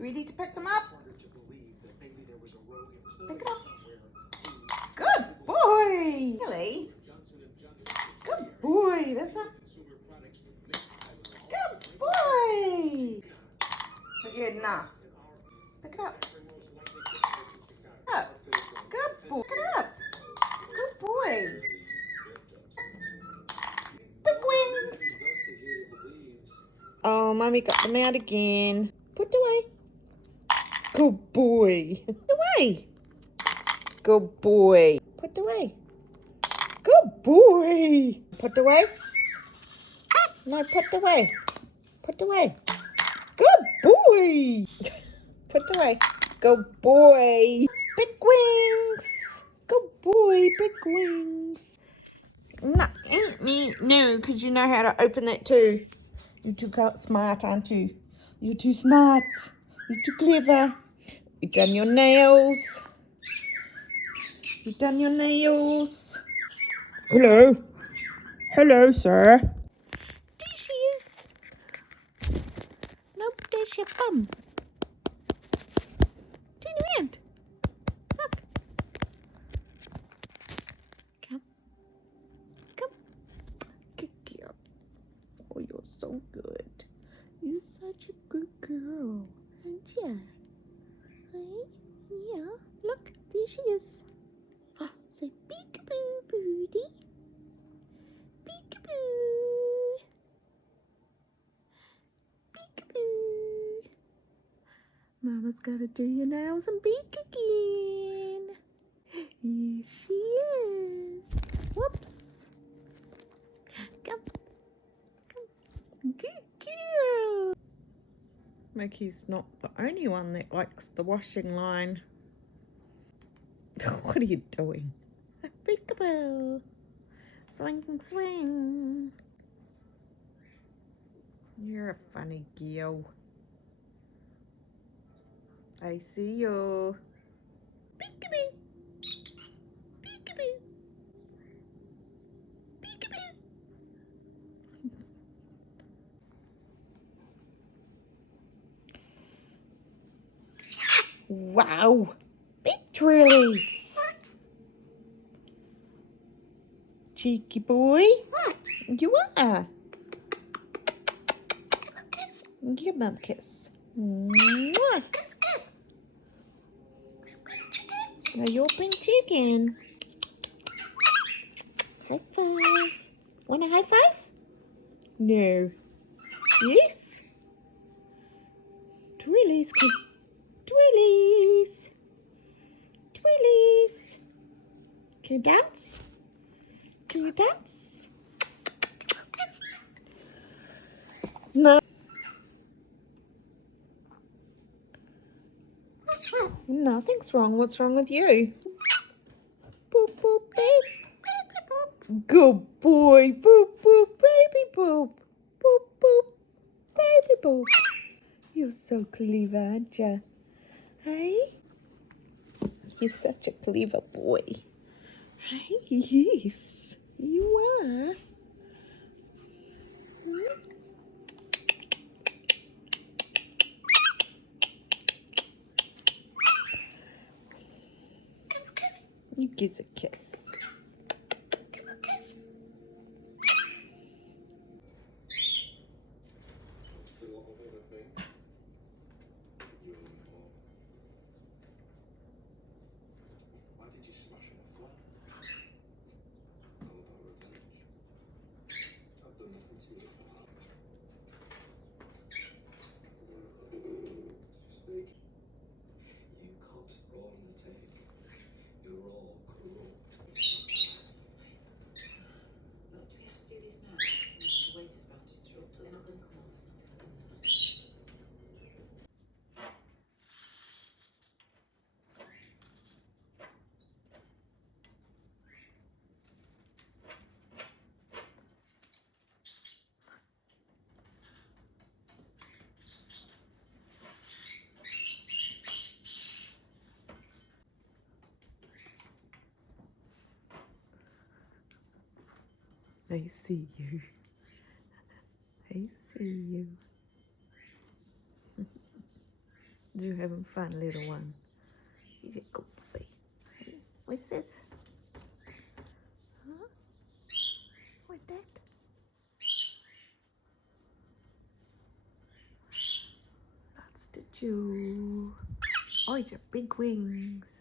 Ready to pick them up? Pick it up. Good boy. Really? Good boy. That's not. Good boy. Good enough. Pick it up. Up. Good boy. Pick it up. Good boy. Big wings. Oh, Mummy got them out again. Put away. Good boy. Put away. Good boy. Put away. Good boy. Put away. No, put away. Put away. Good boy. Put away. Good boy. Big wings. Good boy. Big wings. No, no, because you know how to open that too. You're too smart, aren't you? You're too smart. You're too clever. You've done your nails. You've done your nails. Hello. Hello, sir. There she is. Nope, there's your bum. Turn around. Look. Come. Come. Good girl. Oh, you're so good. You're such a good girl, aren't you? Hey? Yeah. Look, there she is. Say peekaboo, booty. Peekaboo. Peekaboo. Mama's got to do your nails and beak again. Here she is. Whoops. Come. Come. Good girl. Mickey's not the only one that likes the washing line. What are you doing? Peekaboo. Swing, swing. You're a funny girl. I see you. Peekaboo. Peekaboo. Peekaboo. Wow. Big trillies. Cheeky boy. You are. Give mum a kiss. Mwah. Now you're pink chicken. High five. Want a high five? No. Yes. Twirlies. Twirlies. Twirlies. Can you dance? Can you dance? No. Nothing's wrong. What's wrong with you? Boop, boop, babe. Good boy. Boop, boop, baby, boop. Boop, boop, baby, boop. You're so clever, aren't you? Hey? You're such a clever boy. Hey, yes, you are. You gives a kiss. I see you. I see you. You having fun, little one? He's a good boy. Hey, what's this? Huh? What's that? That's the Jew. Oh, it's your big wings.